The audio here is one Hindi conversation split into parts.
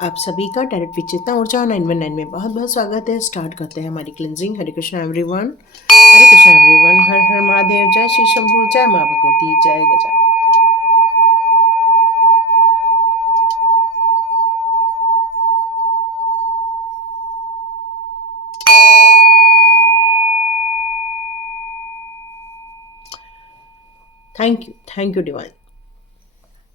आप सभी का डायरेक्ट विचेतना ऊर्जा 919 में बहुत बहुत स्वागत है। स्टार्ट करते हैं हमारी क्लिनजिंग। हरे कृष्णा एवरीवन, हरे कृष्णा एवरीवन, हर हर महादेव, जय श्री शंभू, जय माँ भगवती, जय गजा। Thank you divine.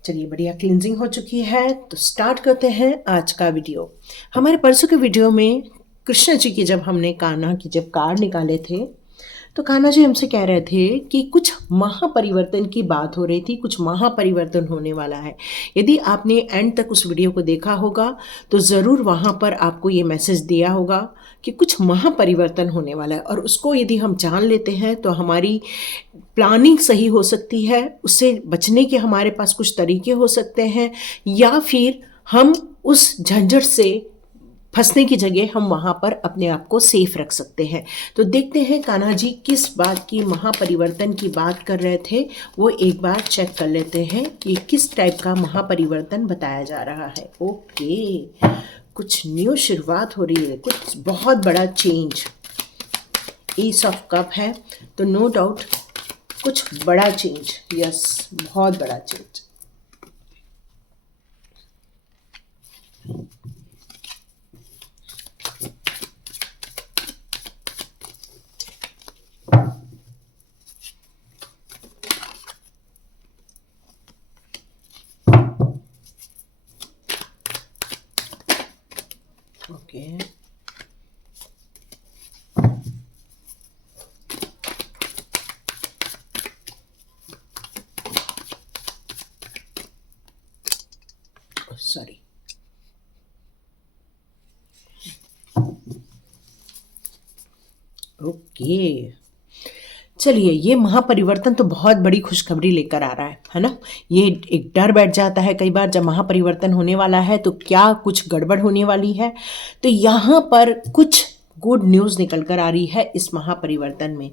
चलिए, बढ़िया क्लिनजिंग हो चुकी है तो स्टार्ट करते हैं आज का वीडियो। हमारे परसों के वीडियो में कृष्ण जी की जब हमने कान्हा की जब कार्ड निकाले थे तो कान्हा जी हमसे कह रहे थे कि कुछ महापरिवर्तन की बात हो रही थी, कुछ महापरिवर्तन होने वाला है। यदि आपने एंड तक उस वीडियो को देखा होगा तो ज़रूर वहाँ पर आपको ये मैसेज दिया होगा कि कुछ महापरिवर्तन होने वाला है, और उसको यदि हम जान लेते हैं तो हमारी प्लानिंग सही हो सकती है, उससे बचने के हमारे पास कुछ तरीके हो सकते हैं, या फिर हम उस झंझट से फंसने की जगह हम वहाँ पर अपने आप को सेफ रख सकते हैं। तो देखते हैं कान्हा जी किस बात की महापरिवर्तन की बात कर रहे थे, वो एक बार चेक कर लेते हैं कि किस टाइप का महापरिवर्तन बताया जा रहा है। ओके, कुछ न्यू शुरुआत हो रही है, कुछ बहुत बड़ा चेंज। एस ऑफ कप है तो नो डाउट कुछ बड़ा चेंज, यस, बहुत बड़ा चेंज। Okay, sorry. ओके, चलिए, ये महापरिवर्तन तो बहुत बड़ी खुशखबरी लेकर आ रहा है ना। ये एक डर बैठ जाता है कई बार जब महापरिवर्तन होने वाला है तो क्या कुछ गड़बड़ होने वाली है। तो यहाँ पर कुछ गुड न्यूज़ निकल कर आ रही है इस महापरिवर्तन में।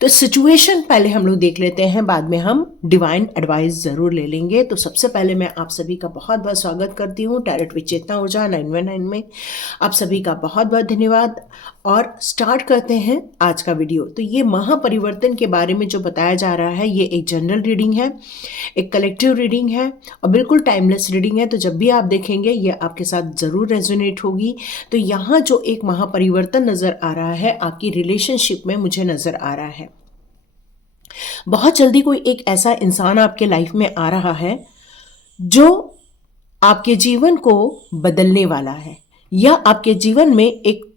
तो सिचुएशन पहले हम लोग देख लेते हैं, बाद में हम डिवाइन एडवाइस ज़रूर ले लेंगे। तो सबसे पहले मैं आप सभी का बहुत बहुत स्वागत करती हूँ डायरेक्ट विचेतना ऊर्जा 919 में। आप सभी का बहुत बहुत धन्यवाद। और स्टार्ट करते हैं आज का वीडियो। तो ये महापरिवर्तन के बारे में जो बताया जा रहा है, ये एक जनरल रीडिंग है, एक कलेक्टिव रीडिंग है और बिल्कुल टाइमलेस रीडिंग है। तो जब भी आप देखेंगे ये आपके साथ ज़रूर रेजोनेट होगी। तो यहाँ जो एक महापरिवर्तन नज़र आ रहा है आपकी रिलेशनशिप में, मुझे नज़र आ रहा है बहुत जल्दी कोई एक ऐसा इंसान आपके लाइफ में आ रहा है जो आपके जीवन को बदलने वाला है, या आपके जीवन में एक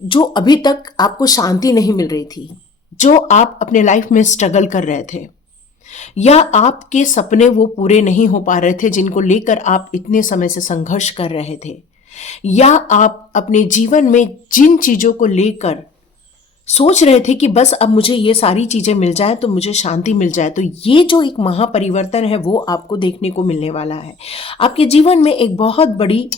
जो अभी तक आपको शांति नहीं मिल रही थी, जो आप अपने लाइफ में स्ट्रगल कर रहे थे, या आपके सपने वो पूरे नहीं हो पा रहे थे जिनको लेकर आप इतने समय से संघर्ष कर रहे थे, या आप अपने जीवन में जिन चीज़ों को लेकर सोच रहे थे कि बस अब मुझे ये सारी चीज़ें मिल जाए तो मुझे शांति मिल जाए, तो ये जो एक महापरिवर्तन है वो आपको देखने को मिलने वाला है। आपके जीवन में एक बहुत बड़ी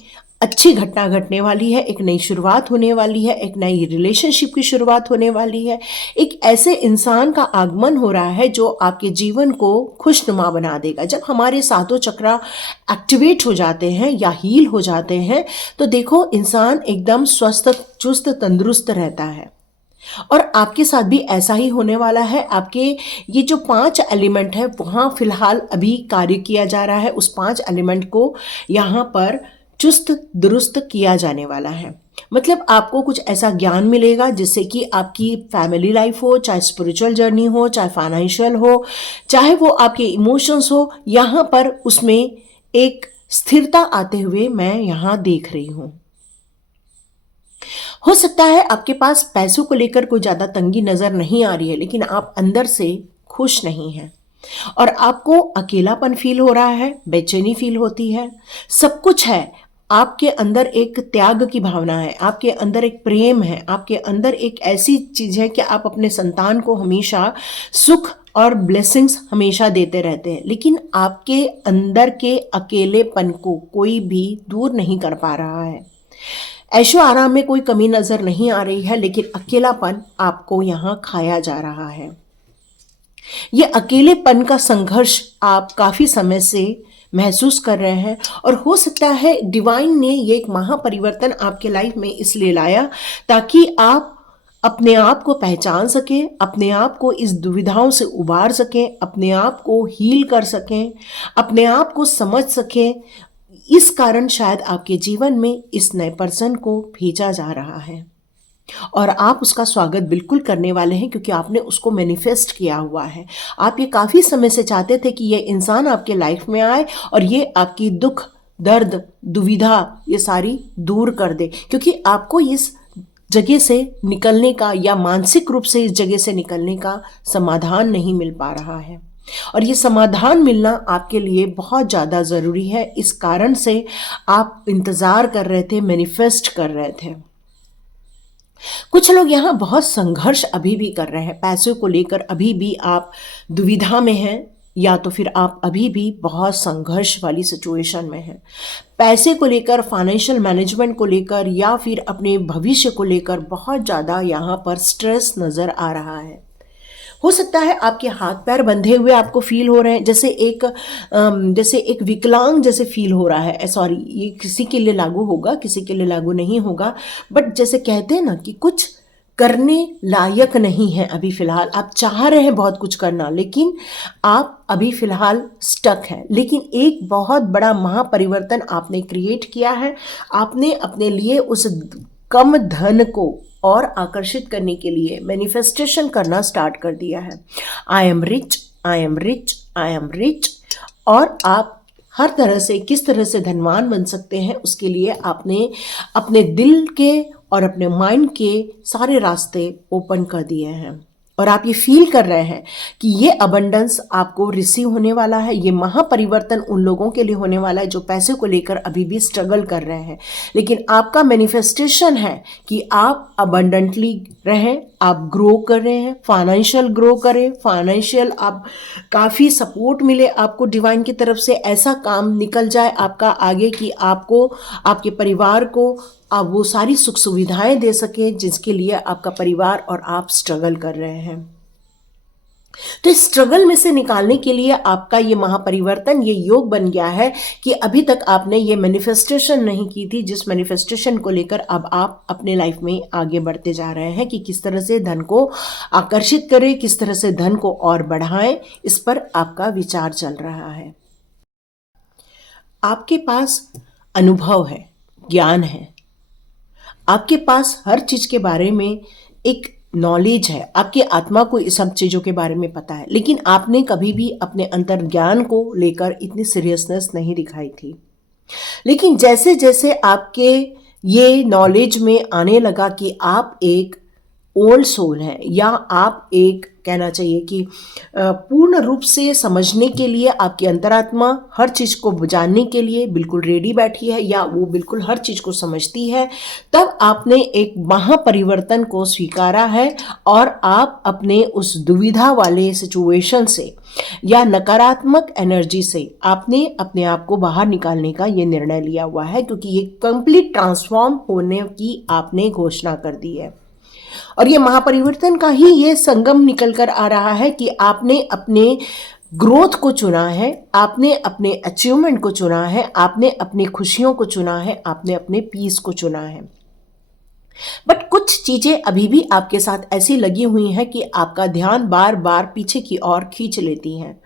अच्छी घटना घटने वाली है, एक नई शुरुआत होने वाली है, एक नई रिलेशनशिप की शुरुआत होने वाली है। एक ऐसे इंसान का आगमन हो रहा है जो आपके जीवन को खुशनुमा बना देगा। जब हमारे सातों चक्रा एक्टिवेट हो जाते हैं या हील हो जाते हैं तो देखो इंसान एकदम स्वस्थ, चुस्त, तंदुरुस्त रहता है। और आपके साथ भी ऐसा ही होने वाला है। आपके ये जो 5 एलिमेंट है वहाँ फिलहाल अभी कार्य किया जा रहा है, उस 5 एलिमेंट को यहाँ पर चुस्त दुरुस्त किया जाने वाला है। मतलब आपको कुछ ऐसा ज्ञान मिलेगा जिससे कि आपकी फैमिली लाइफ हो, चाहे स्पिरिचुअल जर्नी हो, चाहे फाइनेंशियल हो, चाहे वो आपके इमोशंस हो, यहाँ पर उसमें एक स्थिरता आते हुए मैं यहाँ देख रही हूँ। हो सकता है आपके पास पैसों को लेकर कोई ज़्यादा तंगी नज़र नहीं आ रही है, लेकिन आप अंदर से खुश नहीं हैं और आपको अकेलापन फील हो रहा है, बेचैनी फील होती है। सब कुछ है, आपके अंदर एक त्याग की भावना है, आपके अंदर एक प्रेम है, आपके अंदर एक ऐसी चीज़ है कि आप अपने संतान को हमेशा सुख और ब्लेसिंग्स हमेशा देते रहते हैं, लेकिन आपके अंदर के अकेलेपन को कोई भी दूर नहीं कर पा रहा है। ऐशो आराम में कोई कमी नज़र नहीं आ रही है, लेकिन अकेलापन आपको यहाँ खाया जा रहा है। ये अकेलेपन का संघर्ष आप काफ़ी समय से महसूस कर रहे हैं। और हो सकता है डिवाइन ने ये एक महापरिवर्तन आपके लाइफ में इसलिए लाया ताकि आप अपने आप को पहचान सकें, अपने आप को इस दुविधाओं से उबार सकें, अपने आप को हील कर सकें, अपने आप को समझ सकें। इस कारण शायद आपके जीवन में इस नए पर्सन को भेजा जा रहा है और आप उसका स्वागत बिल्कुल करने वाले हैं, क्योंकि आपने उसको मैनिफेस्ट किया हुआ है। आप ये काफ़ी समय से चाहते थे कि ये इंसान आपके लाइफ में आए और ये आपकी दुख, दर्द, दुविधा ये सारी दूर कर दे, क्योंकि आपको इस जगह से निकलने का या मानसिक रूप से इस जगह से निकलने का समाधान नहीं मिल पा रहा है। और ये समाधान मिलना आपके लिए बहुत ज़्यादा ज़रूरी है। इस कारण से आप इंतज़ार कर रहे थे, मैनिफेस्ट कर रहे थे। कुछ लोग यहाँ बहुत संघर्ष अभी भी कर रहे हैं, पैसों को लेकर अभी भी आप दुविधा में हैं, या तो फिर आप अभी भी बहुत संघर्ष वाली सिचुएशन में हैं। पैसे को लेकर, फाइनेंशियल मैनेजमेंट को लेकर या फिर अपने भविष्य को लेकर बहुत ज़्यादा यहाँ पर स्ट्रेस नज़र आ रहा है। हो सकता है आपके हाथ पैर बंधे हुए आपको फील हो रहे हैं, जैसे एक विकलांग जैसे फील हो रहा है। सॉरी, ये किसी के लिए लागू होगा, किसी के लिए लागू नहीं होगा, बट जैसे कहते हैं ना कि कुछ करने लायक नहीं है अभी फ़िलहाल। आप चाह रहे हैं बहुत कुछ करना, लेकिन आप अभी फ़िलहाल स्टक हैं। लेकिन एक बहुत बड़ा महापरिवर्तन आपने क्रिएट किया है। आपने अपने लिए उस कम धन को और आकर्षित करने के लिए मैनिफेस्टेशन करना स्टार्ट कर दिया है। I am rich, I am rich, I am rich. और आप हर तरह से, किस तरह से धनवान बन सकते हैं, उसके लिए आपने अपने दिल के और अपने माइंड के सारे रास्ते ओपन कर दिए हैं। और आप ये फील कर रहे हैं कि ये अबंडेंस आपको रिसीव होने वाला है। ये महापरिवर्तन उन लोगों के लिए होने वाला है जो पैसे को लेकर अभी भी स्ट्रगल कर रहे हैं। लेकिन आपका मैनिफेस्टेशन है कि आप अबंडेंटली रहें, आप ग्रो कर रहे हैं, फाइनेंशियल ग्रो करें, फाइनेंशियल आप काफ़ी सपोर्ट मिले आपको डिवाइन की तरफ से। ऐसा काम निकल जाए आपका आगे कि आपको, आपके परिवार को आप वो सारी सुख सुविधाएं दे सकें जिसके लिए आपका परिवार और आप स्ट्रगल कर रहे हैं। तो इस स्ट्रगल में से निकालने के लिए आपका ये महापरिवर्तन, ये योग बन गया है कि अभी तक आपने ये मैनिफेस्टेशन नहीं की थी, जिस मैनिफेस्टेशन को लेकर अब आप अपने लाइफ में आगे बढ़ते जा रहे हैं कि किस तरह से धन को आकर्षित करें, किस तरह से धन को और बढ़ाएं। इस पर आपका विचार चल रहा है। आपके पास अनुभव है, ज्ञान है, आपके पास हर चीज़ के बारे में एक नॉलेज है, आपकी आत्मा को इस सब चीज़ों के बारे में पता है, लेकिन आपने कभी भी अपने अंतर ज्ञान को लेकर इतनी सीरियसनेस नहीं दिखाई थी। लेकिन जैसे जैसे आपके ये नॉलेज में आने लगा कि आप एक ओल्ड सोल हैं, या आप एक, कहना चाहिए कि पूर्ण रूप से समझने के लिए आपकी अंतरात्मा हर चीज़ को जानने के लिए बिल्कुल रेडी बैठी है, या वो बिल्कुल हर चीज़ को समझती है, तब आपने एक महापरिवर्तन को स्वीकारा है और आप अपने उस दुविधा वाले सिचुएशन से या नकारात्मक एनर्जी से आपने अपने आप को बाहर निकालने का ये निर्णय लिया हुआ है, क्योंकि ये कंप्लीट ट्रांसफॉर्म होने की आपने घोषणा कर दी है। और ये महापरिवर्तन का ही ये संगम निकल कर आ रहा है कि आपने अपने ग्रोथ को चुना है, आपने अपने अचीवमेंट को चुना है, आपने अपनी खुशियों को चुना है, आपने अपने पीस को चुना है। बट कुछ चीज़ें अभी भी आपके साथ ऐसी लगी हुई हैं कि आपका ध्यान बार बार पीछे की ओर खींच लेती हैं।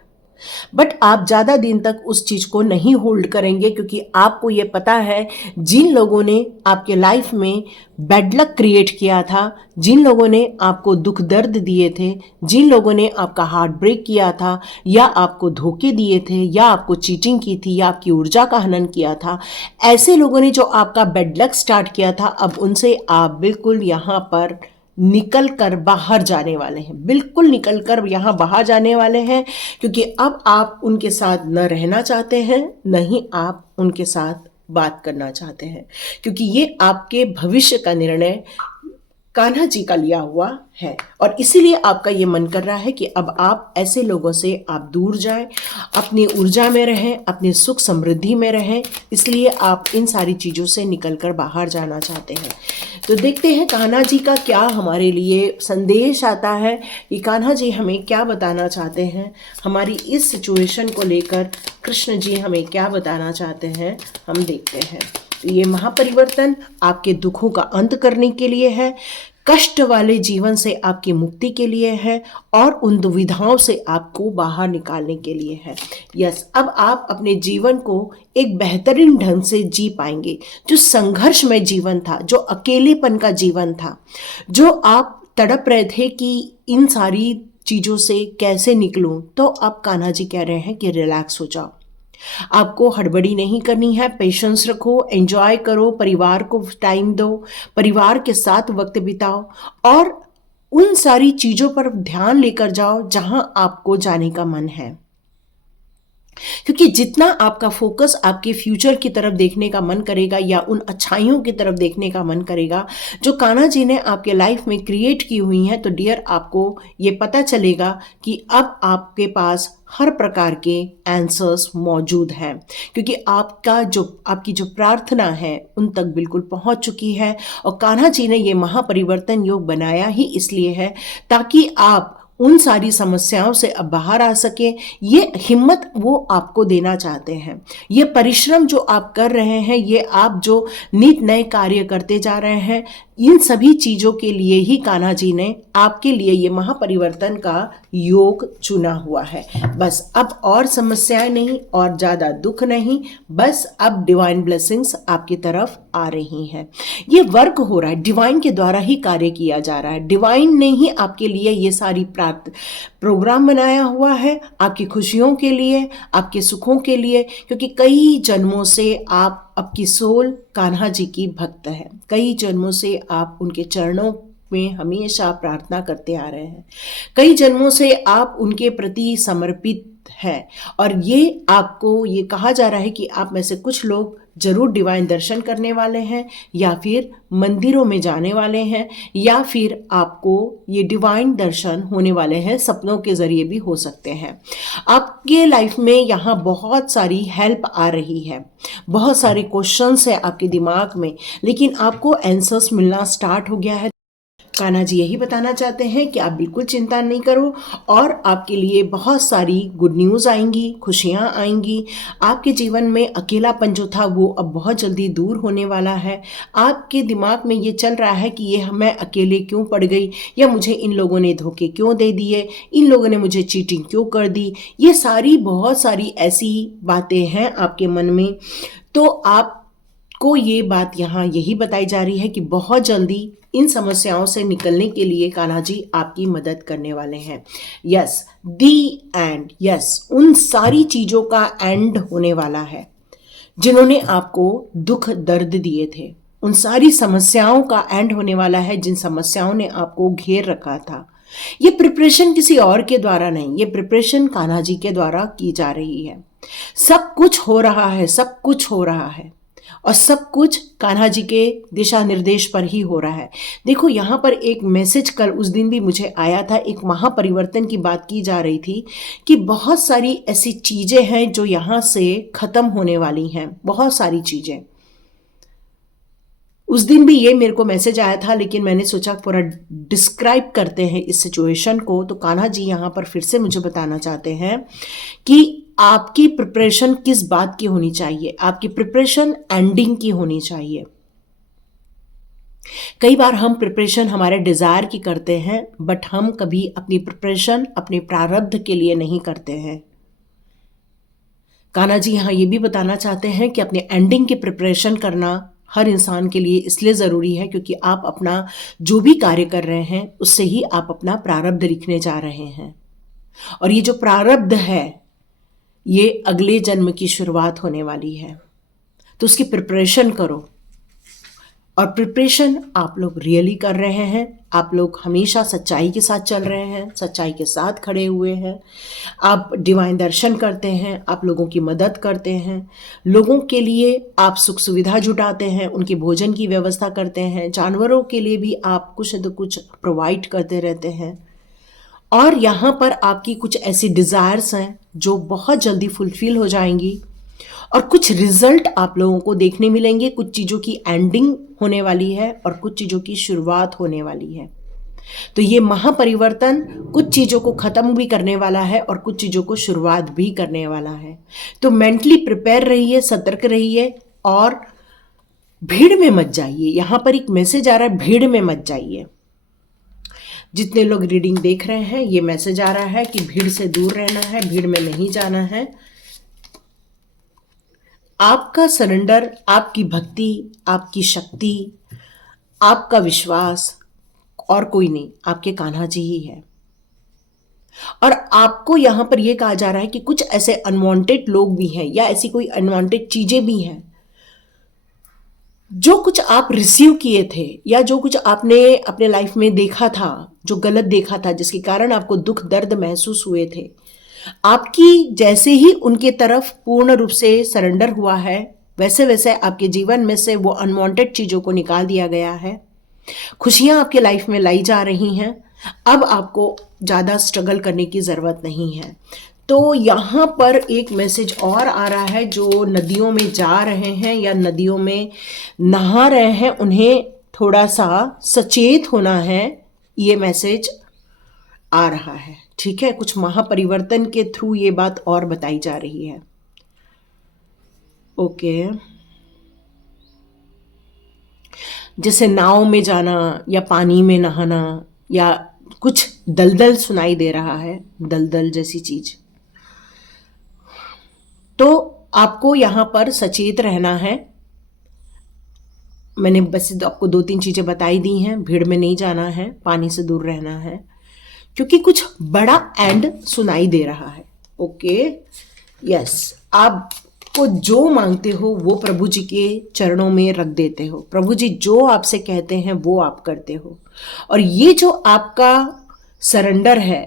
बट आप ज़्यादा दिन तक उस चीज़ को नहीं होल्ड करेंगे, क्योंकि आपको ये पता है जिन लोगों ने आपके लाइफ में बैड लक क्रिएट किया था, जिन लोगों ने आपको दुख दर्द दिए थे, जिन लोगों ने आपका हार्ट ब्रेक किया था, या आपको धोखे दिए थे, या आपको चीटिंग की थी, या आपकी ऊर्जा का हनन किया था, ऐसे लोगों ने जो आपका बैड लक स्टार्ट किया था, अब उनसे आप बिल्कुल यहाँ पर निकल कर बाहर जाने वाले हैं, बिल्कुल निकल कर यहाँ बाहर जाने वाले हैं, क्योंकि अब आप उनके साथ न रहना चाहते हैं, न ही आप उनके साथ बात करना चाहते हैं, क्योंकि ये आपके भविष्य का निर्णय कान्हा जी का लिया हुआ है और इसीलिए आपका ये मन कर रहा है कि अब आप ऐसे लोगों से आप दूर जाएं, अपनी ऊर्जा में रहें, अपनी सुख समृद्धि में रहें। इसलिए आप इन सारी चीज़ों से निकलकर बाहर जाना चाहते हैं। तो देखते हैं कान्हा जी का क्या हमारे लिए संदेश आता है कि कान्हा जी हमें क्या बताना चाहते हैं, हमारी इस सिचुएशन को लेकर कृष्ण जी हमें क्या बताना चाहते हैं, हम देखते हैं। ये महापरिवर्तन आपके दुखों का अंत करने के लिए है, कष्ट वाले जीवन से आपकी मुक्ति के लिए है और उन दुविधाओं से आपको बाहर निकालने के लिए है। यस, अब आप अपने जीवन को एक बेहतरीन ढंग से जी पाएंगे। जो संघर्षमय जीवन था, जो अकेलेपन का जीवन था, जो आप तड़प रहे थे कि इन सारी चीज़ों से कैसे निकलूं, तो अब कान्हा जी कह रहे हैं कि रिलैक्स हो जाओ। आपको हड़बड़ी नहीं करनी है, पेशेंस रखो, एंजॉय करो, परिवार को टाइम दो, परिवार के साथ वक्त बिताओ और उन सारी चीज़ों पर ध्यान लेकर जाओ जहां आपको जाने का मन है। क्योंकि जितना आपका फोकस आपके फ्यूचर की तरफ देखने का मन करेगा या उन अच्छाइयों की तरफ देखने का मन करेगा जो कान्हा जी ने आपके लाइफ में क्रिएट की हुई हैं, तो डियर आपको ये पता चलेगा कि अब आपके पास हर प्रकार के आंसर्स मौजूद हैं। क्योंकि आपकी जो प्रार्थना है उन तक बिल्कुल पहुंच चुकी है और कान्हा जी ने ये महापरिवर्तन योग बनाया ही इसलिए है ताकि आप उन सारी समस्याओं से अब बाहर आ सके। ये हिम्मत वो आपको देना चाहते हैं। ये परिश्रम जो आप कर रहे हैं, ये आप जो नित नए कार्य करते जा रहे हैं, इन सभी चीज़ों के लिए ही कान्हा जी ने आपके लिए ये महापरिवर्तन का योग चुना हुआ है। बस अब और समस्याएं नहीं और ज़्यादा दुख नहीं, बस अब डिवाइन ब्लेसिंग्स आपकी तरफ आ रही हैं। ये वर्क हो रहा है, डिवाइन के द्वारा ही कार्य किया जा रहा है। डिवाइन ने ही आपके लिए ये सारी प्रोग्राम बनाया हुआ है, आपकी खुशियों के लिए, आपके सुखों के लिए। क्योंकि कई जन्मों से आपकी सोल कान्हा जी की भक्त है, कई जन्मों से आप उनके चरणों में हमेशा प्रार्थना करते आ रहे हैं, कई जन्मों से आप उनके प्रति समर्पित हैं और ये आपको ये कहा जा रहा है कि आप में से कुछ लोग जरूर डिवाइन दर्शन करने वाले हैं या फिर मंदिरों में जाने वाले हैं या फिर आपको ये डिवाइन दर्शन होने वाले हैं, सपनों के जरिए भी हो सकते हैं। आपके लाइफ में यहाँ बहुत सारी हेल्प आ रही है, बहुत सारे क्वेश्चंस है आपके दिमाग में, लेकिन आपको आंसर्स मिलना स्टार्ट हो गया है। कान्हा जी यही बताना चाहते हैं कि आप बिल्कुल चिंता नहीं करो और आपके लिए बहुत सारी गुड न्यूज़ आएंगी, खुशियाँ आएंगी। आपके जीवन में अकेलापन जो था वो अब बहुत जल्दी दूर होने वाला है। आपके दिमाग में ये चल रहा है कि ये मैं अकेले क्यों पड़ गई, या मुझे इन लोगों ने धोखे क्यों दे दिए, इन लोगों ने मुझे चीटिंग क्यों कर दी। ये बहुत सारी ऐसी बातें हैं आपके मन में। तो आपको ये बात यहाँ यही बताई जा रही है कि बहुत जल्दी इन समस्याओं से निकलने के लिए कान्हा जी आपकी मदद करने वाले हैं। यस, दी एंड, यस, उन सारी चीज़ों का एंड होने वाला है जिन्होंने आपको दुख दर्द दिए थे। उन सारी समस्याओं का एंड होने वाला है जिन समस्याओं ने आपको घेर रखा था। ये प्रिपरेशन किसी और के द्वारा नहीं, ये प्रिपरेशन कान्हा जी के द्वारा की जा रही है। सब कुछ हो रहा है, सब कुछ हो रहा है और सब कुछ कान्हा जी के दिशा निर्देश पर ही हो रहा है। देखो यहाँ पर एक मैसेज कल उस दिन भी मुझे आया था, एक महापरिवर्तन की बात की जा रही थी कि बहुत सारी ऐसी चीज़ें हैं जो यहाँ से ख़त्म होने वाली हैं, बहुत सारी चीज़ें। उस दिन भी ये मेरे को मैसेज आया था, लेकिन मैंने सोचा पूरा डिस्क्राइब करते हैं इस सिचुएशन को। तो कान्हा जी यहाँ पर फिर से मुझे बताना चाहते हैं कि आपकी प्रिपरेशन किस बात की होनी चाहिए। आपकी प्रिपरेशन एंडिंग की होनी चाहिए। कई बार हम प्रिपरेशन हमारे डिजायर की करते हैं, बट हम कभी अपनी प्रिपरेशन अपने प्रारब्ध के लिए नहीं करते हैं। कान्हा जी यहाँ ये भी बताना चाहते हैं कि अपने एंडिंग की प्रिपरेशन करना हर इंसान के लिए इसलिए ज़रूरी है क्योंकि आप अपना जो भी कार्य कर रहे हैं उससे ही आप अपना प्रारब्ध लिखने जा रहे हैं। और ये जो प्रारब्ध है ये अगले जन्म की शुरुआत होने वाली है, तो उसकी प्रिपरेशन करो। और प्रिपरेशन आप लोग रियली कर रहे हैं, आप लोग हमेशा सच्चाई के साथ चल रहे हैं, सच्चाई के साथ खड़े हुए हैं, आप डिवाइन दर्शन करते हैं, आप लोगों की मदद करते हैं, लोगों के लिए आप सुख सुविधा जुटाते हैं, उनके भोजन की व्यवस्था करते हैं, जानवरों के लिए भी आप कुछ न कुछ प्रोवाइड करते रहते हैं। और यहाँ पर आपकी कुछ ऐसी डिज़ायर्स हैं जो बहुत जल्दी फुलफिल हो जाएंगी और कुछ रिजल्ट आप लोगों को देखने मिलेंगे। कुछ चीज़ों की एंडिंग होने वाली है और कुछ चीज़ों की शुरुआत होने वाली है। तो ये महापरिवर्तन कुछ चीज़ों को ख़त्म भी करने वाला है और कुछ चीज़ों को शुरुआत भी करने वाला है। तो मेंटली प्रिपेयर रहिए, सतर्क रहिए और भीड़ में मत जाइए। यहाँ पर एक मैसेज आ रहा है, भीड़ में मत जाइए। जितने लोग रीडिंग देख रहे हैं, ये मैसेज आ रहा है कि भीड़ से दूर रहना है, भीड़ में नहीं जाना है। आपका सरेंडर, आपकी भक्ति, आपकी शक्ति, आपका विश्वास और कोई नहीं, आपके कान्हा जी ही है। और आपको यहाँ पर यह कहा जा रहा है कि कुछ ऐसे अनवांटेड लोग भी हैं या ऐसी कोई अनवांटेड चीजें भी हैं जो कुछ आप रिसीव किए थे या जो कुछ आपने अपने लाइफ में देखा था, जो गलत देखा था, जिसके कारण आपको दुख दर्द महसूस हुए थे। आपकी जैसे ही उनके तरफ पूर्ण रूप से सरेंडर हुआ है, वैसे वैसे आपके जीवन में से वो अनवांटेड चीज़ों को निकाल दिया गया है। खुशियाँ आपके लाइफ में लाई जा रही हैं। अब आपको ज़्यादा स्ट्रगल करने की ज़रूरत नहीं है। तो यहाँ पर एक मैसेज और आ रहा है, जो नदियों में जा रहे हैं या नदियों में नहा रहे हैं, उन्हें थोड़ा सा सचेत होना है। ये मैसेज आ रहा है, ठीक है। कुछ महापरिवर्तन के थ्रू ये बात और बताई जा रही है। ओके, जैसे नाव में जाना या पानी में नहाना या कुछ दलदल सुनाई दे रहा है, दलदल जैसी चीज। तो आपको यहाँ पर सचेत रहना है। मैंने बस आपको 2-3 चीजें बताई दी हैं। भीड़ में नहीं जाना है, पानी से दूर रहना है, क्योंकि कुछ बड़ा एंड सुनाई दे रहा है। ओके, यस, आपको जो मांगते हो वो प्रभु जी के चरणों में रख देते हो। प्रभु जी जो आपसे कहते हैं वो आप करते हो। और ये जो आपका सरेंडर है,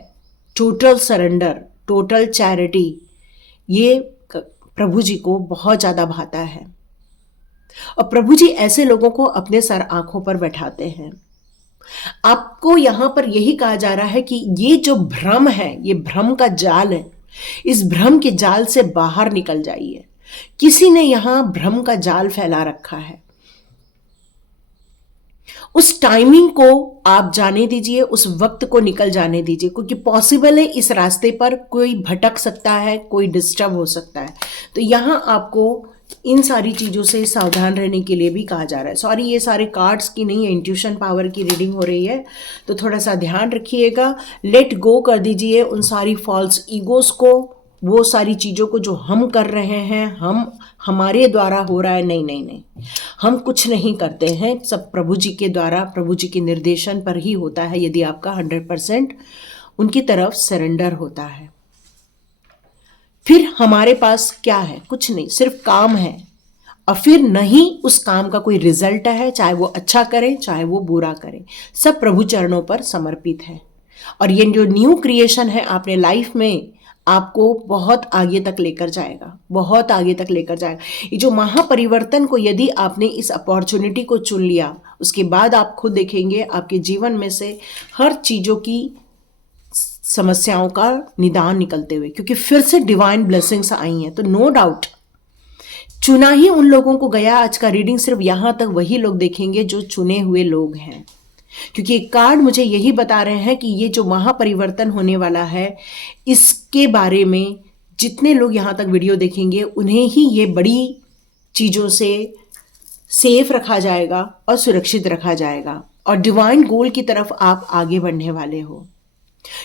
टोटल सरेंडर, टोटल चैरिटी, ये प्रभु जी को बहुत ज़्यादा भाता है। और प्रभु जी ऐसे लोगों को अपने सर आंखों पर बैठाते हैं। आपको यहाँ पर यही कहा जा रहा है कि ये जो भ्रम है, ये भ्रम का जाल है, इस भ्रम के जाल से बाहर निकल जाइए। किसी ने यहाँ भ्रम का जाल फैला रखा है। उस टाइमिंग को आप जाने दीजिए, उस वक्त को निकल जाने दीजिए, क्योंकि पॉसिबल है इस रास्ते पर कोई भटक सकता है, कोई डिस्टर्ब हो सकता है। तो यहाँ आपको इन सारी चीज़ों से सावधान रहने के लिए भी कहा जा रहा है। सॉरी, ये सारे कार्ड्स की नहीं है, इंट्यूशन पावर की रीडिंग हो रही है, तो थोड़ा सा ध्यान रखिएगा। लेट गो कर दीजिए उन सारी फॉल्स ईगोस को, वो सारी चीज़ों को जो हम कर रहे हैं, हमारे द्वारा हो रहा है। नहीं नहीं नहीं, हम कुछ नहीं करते हैं, सब प्रभु जी के द्वारा, प्रभु जी के निर्देशन पर ही होता है, यदि आपका 100% उनकी तरफ सरेंडर होता है। फिर हमारे पास क्या है? कुछ नहीं, सिर्फ काम है। और फिर नहीं उस काम का कोई रिजल्ट है, चाहे वो अच्छा करें चाहे वो बुरा करें, सब प्रभु चरणों पर समर्पित है। और ये जो न्यू क्रिएशन है आपने लाइफ में, आपको बहुत आगे तक लेकर जाएगा, बहुत आगे तक लेकर जाएगा। ये जो महापरिवर्तन को यदि आपने इस अपॉर्चुनिटी को चुन लिया, उसके बाद आप खुद देखेंगे आपके जीवन में से हर चीज़ों की समस्याओं का निदान निकलते हुए, क्योंकि फिर से डिवाइन ब्लेसिंग्स आई हैं। तो नो डाउट चुना ही उन लोगों को गया। आज का रीडिंग सिर्फ यहाँ तक वही लोग देखेंगे जो चुने हुए लोग हैं, क्योंकि कार्ड मुझे यही बता रहे हैं कि ये जो महापरिवर्तन होने वाला है, इसके बारे में जितने लोग यहाँ तक वीडियो देखेंगे उन्हें ही ये बड़ी चीज़ों से सेफ रखा जाएगा और सुरक्षित रखा जाएगा। और डिवाइन गोल की तरफ आप आगे बढ़ने वाले हो,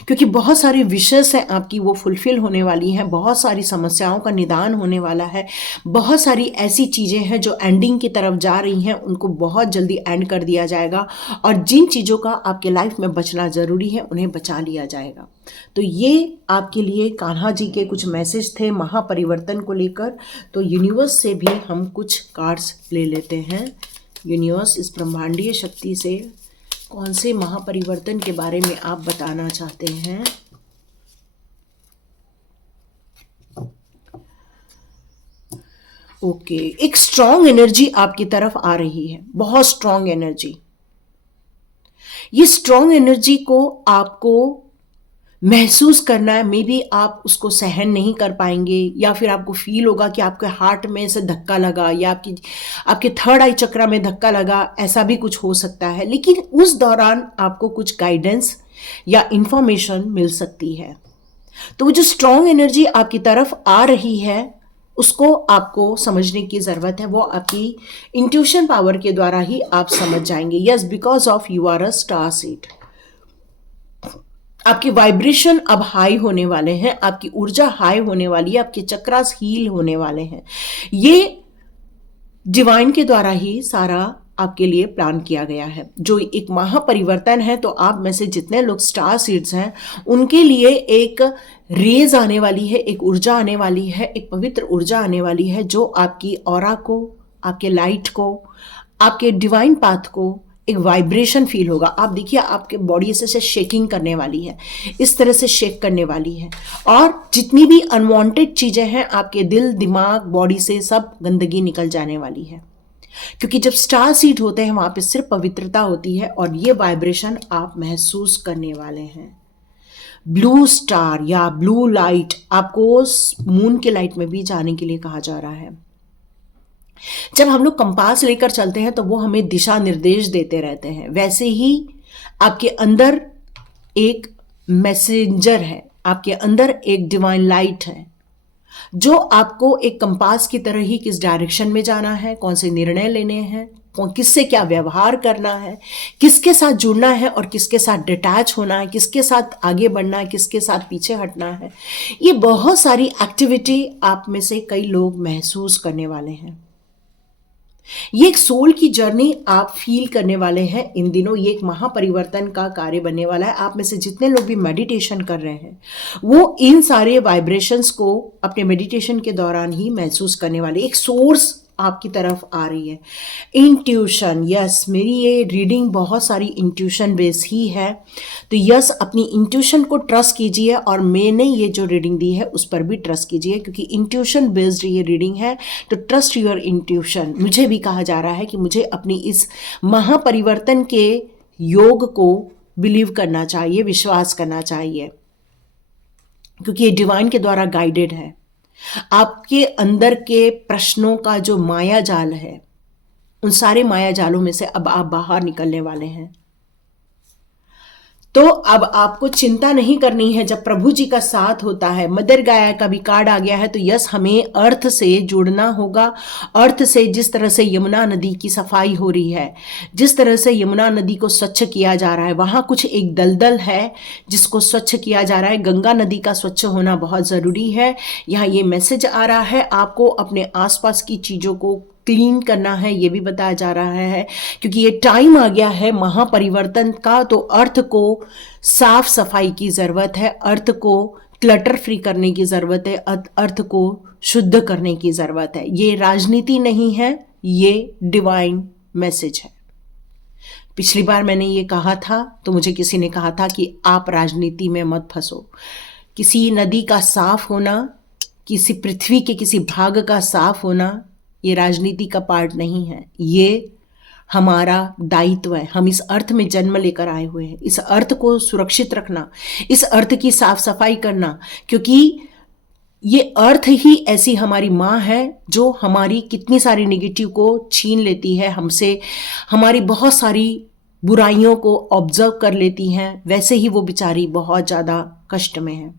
क्योंकि बहुत सारी विशेष हैं आपकी, वो फुलफिल होने वाली हैं। बहुत सारी समस्याओं का निदान होने वाला है। बहुत सारी ऐसी चीज़ें हैं जो एंडिंग की तरफ जा रही हैं, उनको बहुत जल्दी एंड कर दिया जाएगा। और जिन चीज़ों का आपके लाइफ में बचना ज़रूरी है उन्हें बचा लिया जाएगा। तो ये आपके लिए कान्हा जी के कुछ मैसेज थे महापरिवर्तन को लेकर। तो यूनिवर्स से भी हम कुछ कार्ड्स ले लेते हैं। यूनिवर्स इस ब्रह्मांडीय शक्ति से कौन से महापरिवर्तन के बारे में आप बताना चाहते हैं? ओके, एक स्ट्रॉन्ग एनर्जी आपकी तरफ आ रही है, बहुत स्ट्रॉन्ग एनर्जी। ये स्ट्रॉन्ग एनर्जी को आपको महसूस करना है। मे बी आप उसको सहन नहीं कर पाएंगे, या फिर आपको फील होगा कि आपके हार्ट में से धक्का लगा, या आपके थर्ड आई चक्रा में धक्का लगा, ऐसा भी कुछ हो सकता है। लेकिन उस दौरान आपको कुछ गाइडेंस या इंफॉर्मेशन मिल सकती है। तो वो जो स्ट्रॉन्ग एनर्जी आपकी तरफ आ रही है उसको आपको समझने की ज़रूरत है। वो आपकी इंट्यूशन पावर के द्वारा ही आप समझ जाएंगे। Yes, because of you are a star seed. आपकी वाइब्रेशन अब हाई होने वाले हैं, आपकी ऊर्जा हाई होने वाली है, आपके चक्रास हील होने वाले हैं। ये डिवाइन के द्वारा ही सारा आपके लिए प्लान किया गया है। जो एक महापरिवर्तन है, तो आप में से जितने लोग स्टार सीड्स हैं उनके लिए एक रेज आने वाली है, एक ऊर्जा आने वाली है, एक पवित्र ऊर्जा आने वाली है, जो आपकी ऑरा को, आपके लाइट को, आपके डिवाइन पाथ को एक वाइब्रेशन फील होगा। आप देखिए, आपके बॉडी से शेकिंग करने वाली है, इस तरह से शेक करने वाली है। और जितनी भी अनवांटेड चीजें हैं आपके दिल, दिमाग, बॉडी से, सब गंदगी निकल जाने वाली है। क्योंकि जब स्टार सीड होते हैं वहां पे सिर्फ पवित्रता होती है, और ये वाइब्रेशन आप महसूस करने वाले हैं। ब्लू स्टार या ब्लू लाइट, आपको मून के लाइट में भी जाने के लिए कहा जा रहा है। जब हम लोग कंपास लेकर चलते हैं तो वो हमें दिशा निर्देश देते रहते हैं। वैसे ही आपके अंदर एक मैसेंजर है, आपके अंदर एक डिवाइन लाइट है, जो आपको एक कंपास की तरह ही किस डायरेक्शन में जाना है, कौन से निर्णय लेने हैं, किससे क्या व्यवहार करना है, किसके साथ जुड़ना है और किसके साथ डिटैच होना है, किसके साथ आगे बढ़ना है, किसके साथ पीछे हटना है। ये बहुत सारी एक्टिविटी आप में से कई लोग महसूस करने वाले हैं। ये एक सोल की जर्नी आप फील करने वाले हैं इन दिनों। ये एक महापरिवर्तन का कार्य बनने वाला है। आप में से जितने लोग भी मेडिटेशन कर रहे हैं वो इन सारे वाइब्रेशंस को अपने मेडिटेशन के दौरान ही महसूस करने वाले। एक सोर्स आपकी तरफ आ रही है। इंट्यूशन, यस, मेरी ये रीडिंग बहुत सारी इंट्यूशन बेस ही है। तो यस, अपनी इंट्यूशन को ट्रस्ट कीजिए, और मैंने ये जो रीडिंग दी है उस पर भी ट्रस्ट कीजिए, क्योंकि इंट्यूशन बेस्ड ये रीडिंग है। तो ट्रस्ट योर इंट्यूशन। मुझे भी कहा जा रहा है कि मुझे अपनी इस महापरिवर्तन के योग को बिलीव करना चाहिए, विश्वास करना चाहिए, क्योंकि ये डिवाइन के द्वारा गाइडेड है। आपके अंदर के प्रश्नों का जो माया जाल है, उन सारे माया जालों में से अब आप बाहर निकलने वाले हैं। तो अब आपको चिंता नहीं करनी है। जब प्रभु जी का साथ होता है, मदर गाया का भी कार्ड आ गया है, तो यस, हमें अर्थ से जुड़ना होगा। अर्थ से, जिस तरह से यमुना नदी की सफाई हो रही है, जिस तरह से यमुना नदी को स्वच्छ किया जा रहा है, वहां कुछ एक दलदल है जिसको स्वच्छ किया जा रहा है। गंगा नदी का स्वच्छ होना बहुत जरूरी है। यहाँ ये मैसेज आ रहा है, आपको अपने आसपास की चीजों को क्लीन करना है, ये भी बताया जा रहा है, क्योंकि ये टाइम आ गया है महापरिवर्तन का। तो अर्थ को साफ सफाई की जरूरत है, अर्थ को क्लटर फ्री करने की जरूरत है, अर्थ को शुद्ध करने की जरूरत है। ये राजनीति नहीं है, ये डिवाइन मैसेज है। पिछली बार मैंने ये कहा था, तो मुझे किसी ने कहा था कि आप राजनीति में मत फंसो। किसी नदी का साफ होना, किसी पृथ्वी के किसी भाग का साफ होना, ये राजनीति का पार्ट नहीं है, ये हमारा दायित्व है। हम इस अर्थ में जन्म लेकर आए हुए हैं। इस अर्थ को सुरक्षित रखना, इस अर्थ की साफ सफाई करना, क्योंकि ये अर्थ ही ऐसी हमारी माँ है जो हमारी कितनी सारी नेगेटिव को छीन लेती है हमसे, हमारी बहुत सारी बुराइयों को ऑब्जर्व कर लेती हैं। वैसे ही वो बेचारी बहुत ज़्यादा कष्ट में है।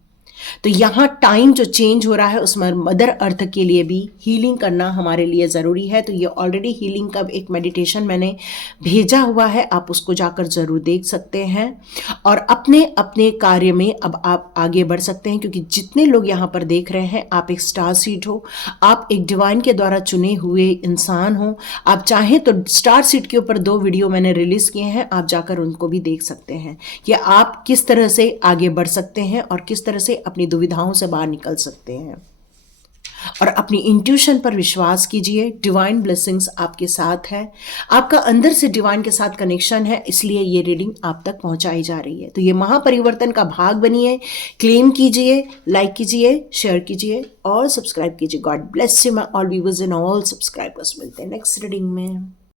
तो यहाँ टाइम जो चेंज हो रहा है उसमें मदर अर्थ के लिए भी हीलिंग करना हमारे लिए ज़रूरी है। तो ये ऑलरेडी हीलिंग का एक मेडिटेशन मैंने भेजा हुआ है, आप उसको जाकर ज़रूर देख सकते हैं और अपने अपने कार्य में अब आप आगे बढ़ सकते हैं। क्योंकि जितने लोग यहाँ पर देख रहे हैं, आप एक स्टार सीड हो, आप एक डिवाइन के द्वारा चुने हुए इंसान हो। आप चाहें तो स्टार सीड के ऊपर 2 वीडियो मैंने रिलीज किए हैं, आप जाकर उनको भी देख सकते हैं कि आप किस तरह से आगे बढ़ सकते हैं और किस तरह से अपनी दुविधाओं से बाहर निकल सकते हैं। और अपनी इंट्यूशन पर विश्वास कीजिए। डिवाइन ब्लेसिंग्स आपके साथ है, आपका अंदर से डिवाइन के साथ कनेक्शन है, इसलिए ये रीडिंग आप तक पहुंचाई जा रही है। तो ये महापरिवर्तन का भाग बनिए, क्लेम कीजिए, लाइक कीजिए, शेयर कीजिए और सब्सक्राइब कीजिए। God bless you my all viewers and all subscribers. मिलते हैं नेक्स्ट रीडिंग में।